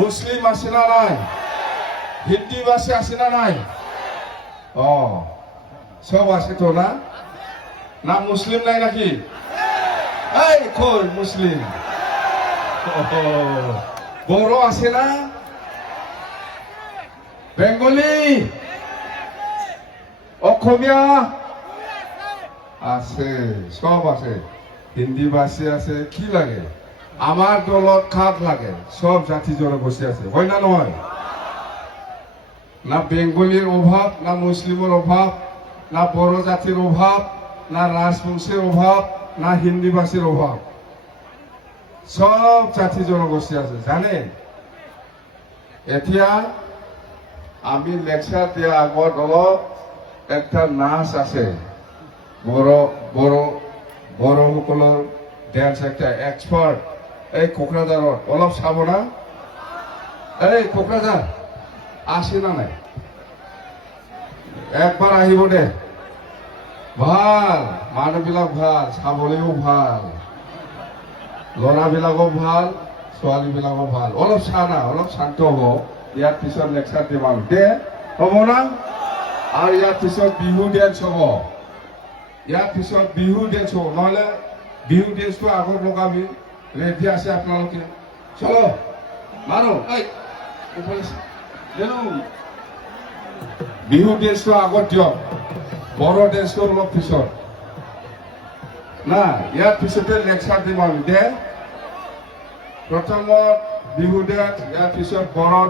মুসলিম আছে না নাই? হিন্দি ভাষী আছে না নাই? সব আছে তো না? না মুসলিম নাই নাকি? এই কই মুসলিম? বড় আছে না? বেঙ্গলি, অসমীয়া আছে, সব আছে। হিন্দি ভাষী আছে। কি লাগে? আমার দলত খাপ লাগে, সব জাতি জনগোষ্ঠী আছে, হয় না নহয়? না বেঙ্গলির অভাব, না মুসলিমের অভাব, না বড় জাতির অভাব, না রাজবংশের অভাব, না হিন্দি ভাষীর অভাব। সব জাতি জনগোষ্ঠী আছে, জানেন? এতিয়া আমি লেকচার দিয়া আগত অলপ একটা নাচ আছে, বড় বড় বড় সকলের ড্যান্স, একটা এক্সপার্ট। এই কোকরাঝারত অলপ চাব না? এই কোকরাঝার আসে না নাই? একবার আহিব দে। ভাল মানুহবিলাক, ভাল চাবলৈও ভাল, ল'ৰাবিলাকো ভাল, ছোৱালীবিলাকো ভাল। অলপ চা না, অলপ শান্ত হ'ব। ইয়াৰ পিছত লেকচাৰ দিম আৰু দে, হ'ব না? আৰু ইয়াৰ পিছত বিহু ডেন্স হ'ব। ইয়াৰ পিছত বিহু ডেন্স হ'ব, নহ'লে বিহু ডেন্সটো আগত লগাবি। ৰেডি আছে আপোনালোকে? চলো মাৰো। বিহু ডেন্সটো আগত দিয়ক, বড় ডেন্সটো অলপ পিছত না। ইয়াৰ পিছতে লেকচাৰ দিম আমি দে। প্ৰথমত বিহু ডেন্স, ইয়াৰ পিছত বড়